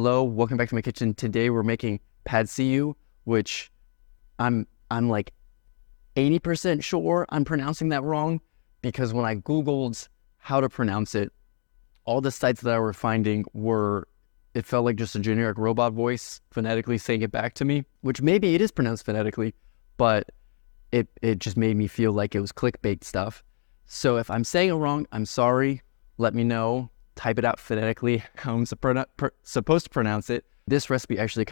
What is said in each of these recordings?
Hello, welcome back to my kitchen. Today we're making pad see ew, which I'm like 80% sure I'm pronouncing that wrong because when I Googled how to pronounce it, all the sites that I were finding it felt like just a generic robot voice phonetically saying it back to me, which maybe it is pronounced phonetically, but it just made me feel like it was clickbait stuff. So if I'm saying it wrong, I'm sorry. Let me know. Type it out phonetically how I'm supposed to pronounce it. This recipe actually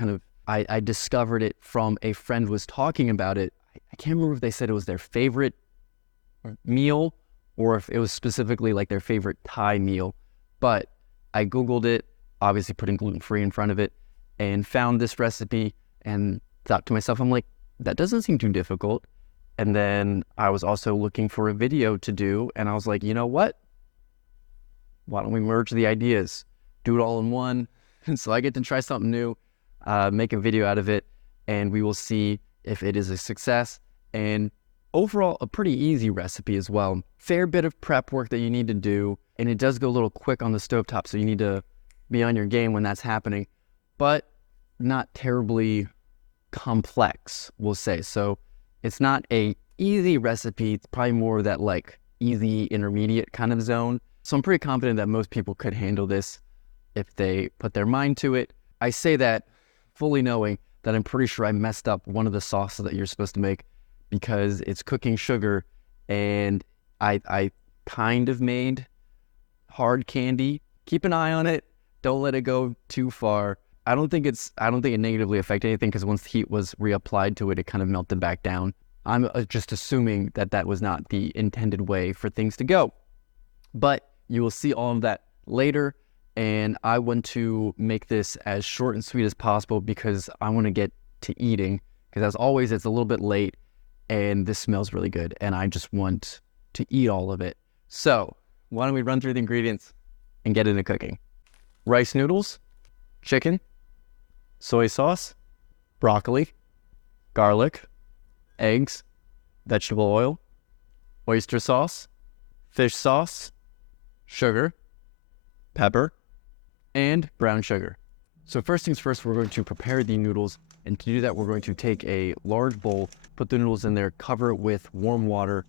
I discovered it from a friend was talking about it. I can't remember if they said it was their favorite meal or if it was specifically like their favorite Thai meal. But I Googled it, obviously putting gluten-free in front of it, and found this recipe and thought to myself, I'm like, that doesn't seem too difficult. And then I was also looking for a video to do, and I was like, you know what? Why don't we merge the ideas, do it all in one? And so I get to try something new, make a video out of it, and we will see if it is a success. And overall, a pretty easy recipe as well. Fair bit of prep work that you need to do, and it does go a little quick on the stovetop, so you need to be on your game when that's happening, but not terribly complex, we'll say. So it's not a easy recipe. It's probably more that like easy intermediate kind of zone. So I'm pretty confident that most people could handle this if they put their mind to it. I say that fully knowing that I'm pretty sure I messed up one of the sauces that you're supposed to make because it's cooking sugar, and I kind of made hard candy. Keep an eye on it. Don't let it go too far. I don't think it negatively affected anything because once heat was reapplied to it, it kind of melted back down. I'm just assuming that was not the intended way for things to go. But you will see all of that later, and I want to make this as short and sweet as possible because I want to get to eating, because as always, it's a little bit late, and this smells really good, and I just want to eat all of it. So why don't we run through the ingredients and get into cooking? Rice noodles, chicken, soy sauce, broccoli, garlic, eggs, vegetable oil, oyster sauce, fish sauce, sugar, pepper, and brown sugar. So first things first, we're going to prepare the noodles. And to do that, we're going to take a large bowl, put the noodles in there, cover it with warm water,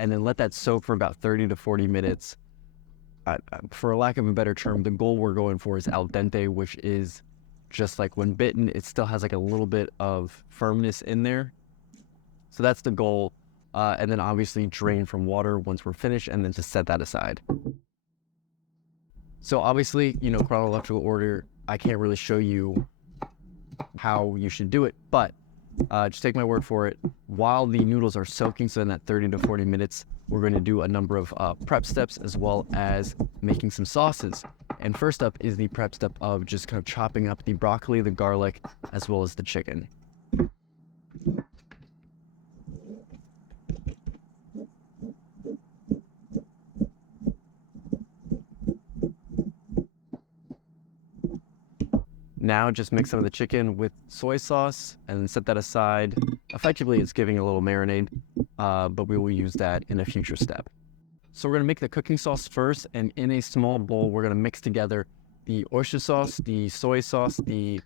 and then let that soak for about 30 to 40 minutes. For lack of a better term, the goal we're going for is al dente, which is just like when bitten, it still has like a little bit of firmness in there. So that's the goal. And then obviously drain from water once we're finished, and then just set that aside. So obviously, chronological order, I can't really show you how you should do it, but just take my word for it. While the noodles are soaking, so in that 30 to 40 minutes, we're going to do a number of prep steps as well as making some sauces. And first up is the prep step of just kind of chopping up the broccoli, the garlic, as well as the chicken. Now just mix some of the chicken with soy sauce and set that aside. Effectively, it's giving a little marinade, but we will use that in a future step. So we're going to make the cooking sauce first, and in a small bowl, we're going to mix together the oyster sauce, the soy sauce, the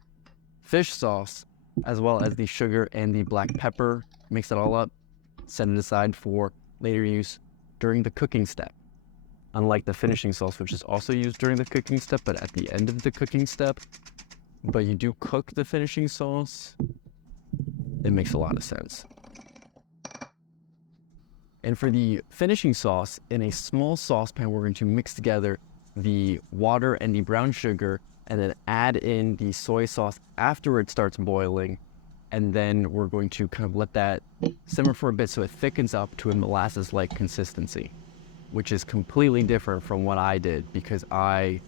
fish sauce, as well as the sugar and the black pepper. Mix it all up, set it aside for later use during the cooking step. Unlike the finishing sauce, which is also used during the cooking step, but at the end of the cooking step. But you do cook the finishing sauce, it makes a lot of sense. And for the finishing sauce, in a small saucepan, we're going to mix together the water and the brown sugar, and then add in the soy sauce after it starts boiling. And then we're going to kind of let that simmer for a bit so it thickens up to a molasses-like consistency, which is completely different from what I did because I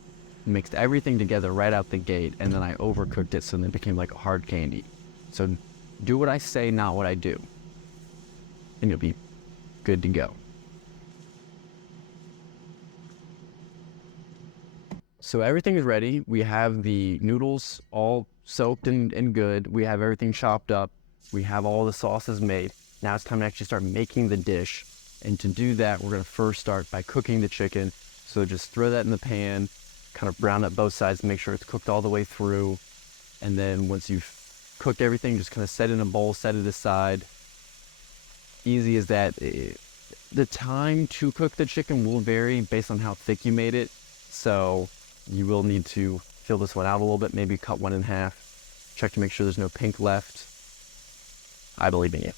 mixed everything together right out the gate, and then I overcooked it so then it became like a hard candy. So do what I say, not what I do, and you'll be good to go. So everything is ready. We have the noodles all soaked and good. We have everything chopped up. We have all the sauces made. Now it's time to actually start making the dish. And to do that, we're going to first start by cooking the chicken. So just throw that in the pan, kind of brown up both sides, make sure it's cooked all the way through. And then once you've cooked everything, just kind of set it in a bowl, set it aside. Easy as that. The time to cook the chicken will vary based on how thick you made it. So you will need to fill this one out a little bit, maybe cut one in half. Check to make sure there's no pink left. I believe in you.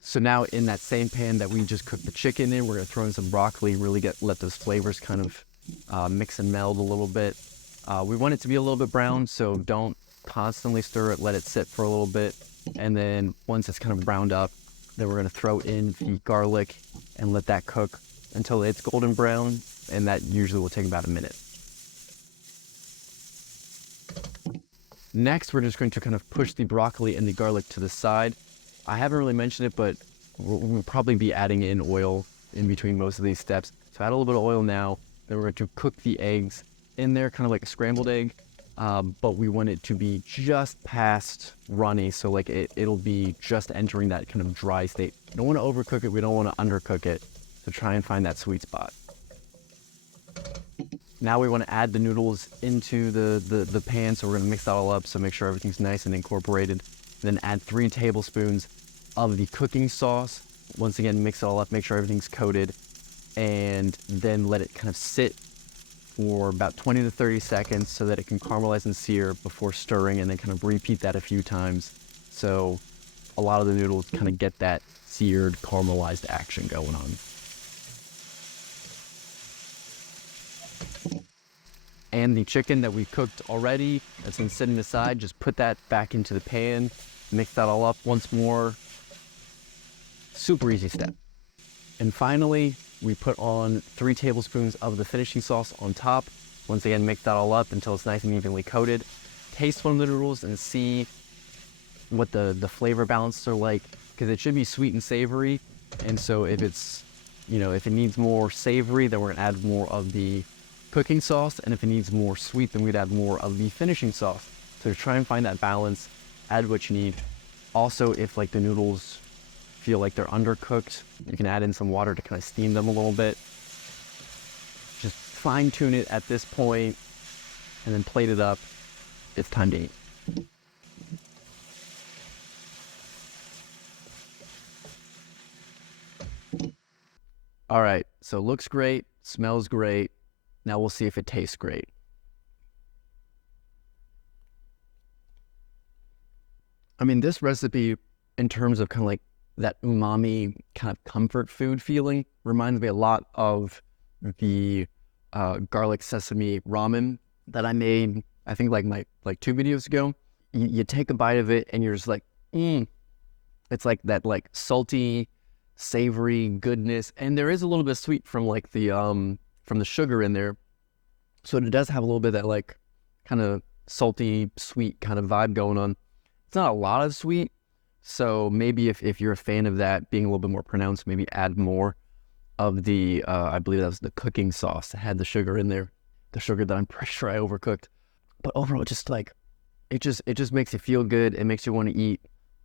So now in that same pan that we just cooked the chicken in, we're gonna throw in some broccoli, really let those flavors kind of mix and meld a little bit. We want it to be a little bit brown, so don't constantly stir it, let it sit for a little bit. And then once it's kind of browned up, then we're gonna throw in the garlic and let that cook until it's golden brown, and that usually will take about a minute. Next, we're just going to kind of push the broccoli and the garlic to the side. I haven't really mentioned it, but we'll probably be adding in oil in between most of these steps. So add a little bit of oil now, then we're going to cook the eggs in there, kind of like a scrambled egg, but we want it to be just past runny, so like it'll be just entering that kind of dry state. We don't want to overcook it, we don't want to undercook it, so try and find that sweet spot. Now we want to add the noodles into the pan, so we're going to mix that all up, so make sure everything's nice and incorporated. Then add 3 tablespoons of the cooking sauce. Once again, mix it all up, make sure everything's coated, and then let it kind of sit for about 20 to 30 seconds so that it can caramelize and sear before stirring, and then kind of repeat that a few times. So a lot of the noodles kind of get that seared, caramelized action going on. And the chicken that we cooked already, that's been sitting aside, just put that back into the pan, mix that all up once more. Super easy step. And finally, we put on 3 tablespoons of the finishing sauce on top. Once again, mix that all up until it's nice and evenly coated. Taste one of the noodles and see what the flavor balances are like, because it should be sweet and savory. And so if it's, if it needs more savory, then we're gonna add more of the cooking sauce, and if it needs more sweet, then we'd add more of the finishing sauce. So try and find that balance, add what you need. Also, if like the noodles feel like they're undercooked, you can add in some water to kind of steam them a little bit. Just fine tune it at this point, and then plate it up. It's time to eat. All right, so looks great, smells great. Now we'll see if it tastes great. I mean, this recipe, in terms of kind of like that umami kind of comfort food feeling, reminds me a lot of the garlic sesame ramen that I made, I think like 2 videos ago. You take a bite of it and you're just like, It's like that like salty, savory goodness, and there is a little bit of sweet from like the from the sugar in there. So it does have a little bit of that like kind of salty, sweet kind of vibe going on. It's not a lot of sweet, so maybe if you're a fan of that being a little bit more pronounced, maybe add more of the, I believe that was the cooking sauce that had the sugar in there, the sugar that I'm pretty sure I overcooked. But overall, just like, it just makes you feel good. It makes you want to eat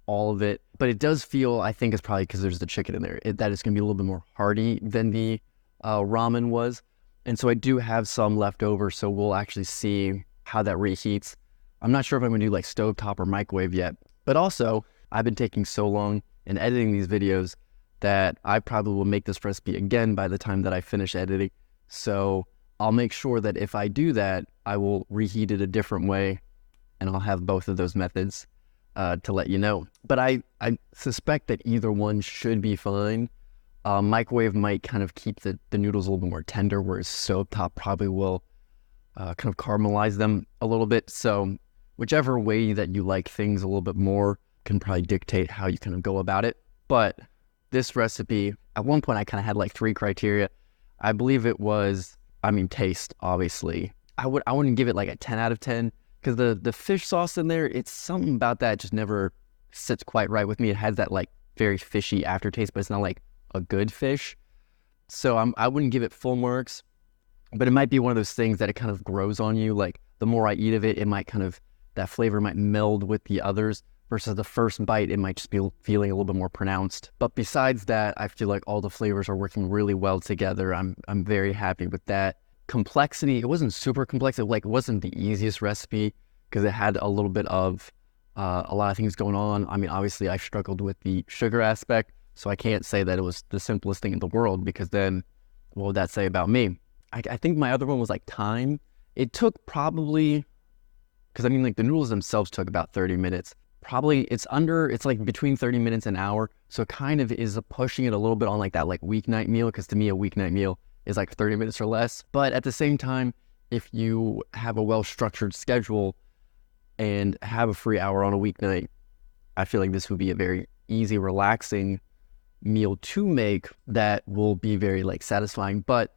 all of it. But it does feel, I think it's probably because there's the chicken in there, that it's going to be a little bit more hearty than the ramen was. And so I do have some left over, so we'll actually see how that reheats. I'm not sure if I'm going to do like stovetop or microwave yet. But also, I've been taking so long in editing these videos that I probably will make this recipe again by the time that I finish editing. So I'll make sure that if I do that, I will reheat it a different way, and I'll have both of those methods to let you know. But I suspect that either one should be fine. Microwave might kind of keep the noodles a little bit more tender, whereas stovetop probably will kind of caramelize them a little bit. So whichever way that you like things a little bit more can probably dictate how you kind of go about it. But this recipe, at one point I kind of had like 3 criteria. I believe it was, taste, obviously. I wouldn't give it like a 10 out of 10 because the fish sauce in there, it's something about that just never sits quite right with me. It has that like very fishy aftertaste, but it's not like a good fish. So I wouldn't give it full marks, but it might be one of those things that it kind of grows on you. Like the more I eat of it, it might kind of, that flavor might meld with the others versus the first bite, it might just be feeling a little bit more pronounced. But besides that, I feel like all the flavors are working really well together. I'm very happy with that. Complexity, it wasn't super complex. It wasn't the easiest recipe because it had a little bit of a lot of things going on. I mean, obviously I struggled with the sugar aspect, so I can't say that it was the simplest thing in the world, because then what would that say about me? I think my other one was like time. It took probably, because I mean, like the noodles themselves took about 30 minutes. Probably it's like between 30 minutes and an hour. So it kind of is pushing it a little bit on like that like weeknight meal, because to me a weeknight meal is like 30 minutes or less. But at the same time, if you have a well-structured schedule and have a free hour on a weeknight, I feel like this would be a very easy, relaxing meal to make that will be very like satisfying. But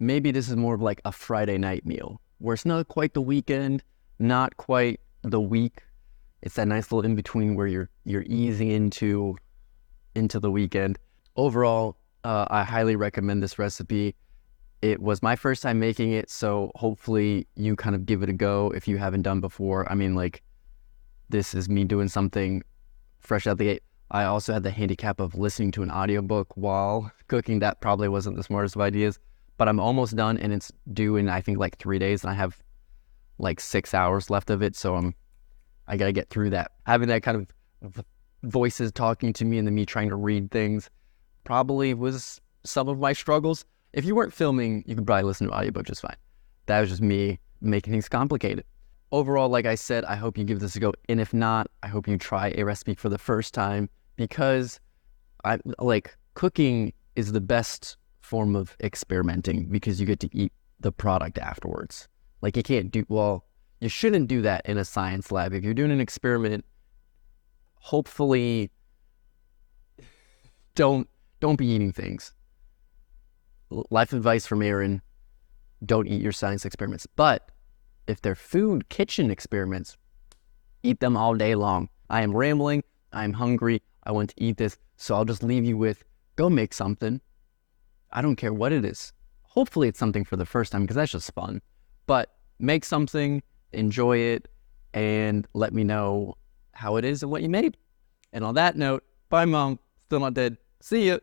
maybe this is more of like a Friday night meal where it's not quite the weekend, not quite the week. It's that nice little in between where you're easing into the weekend. Overall, I highly recommend this recipe. It was my first time making it, so hopefully you kind of give it a go if you haven't done before. I mean, like, this is me doing something fresh out the gate. I also had the handicap of listening to an audiobook while cooking. That probably wasn't the smartest of ideas, but I'm almost done, and it's due in, I think, like 3 days, and I have like 6 hours left of it, so I gotta get through that. Having that kind of voices talking to me and then me trying to read things probably was some of my struggles. If you weren't filming, you could probably listen to audiobook just fine. That was just me making things complicated. Overall, like I said, I hope you give this a go. And if not, I hope you try a recipe for the first time, because cooking is the best form of experimenting, because you get to eat the product afterwards. Like you shouldn't do that in a science lab. If you're doing an experiment, hopefully don't be eating things. Life advice from Aaron: don't eat your science experiments. But if they're food kitchen experiments, eat them all day long. I am rambling. I'm hungry. I want to eat this. So I'll just leave you with, go make something. I don't care what it is. Hopefully it's something for the first time, because that's just fun. But make something, enjoy it, and let me know how it is and what you made. And on that note, bye, Mom. Still not dead. See ya.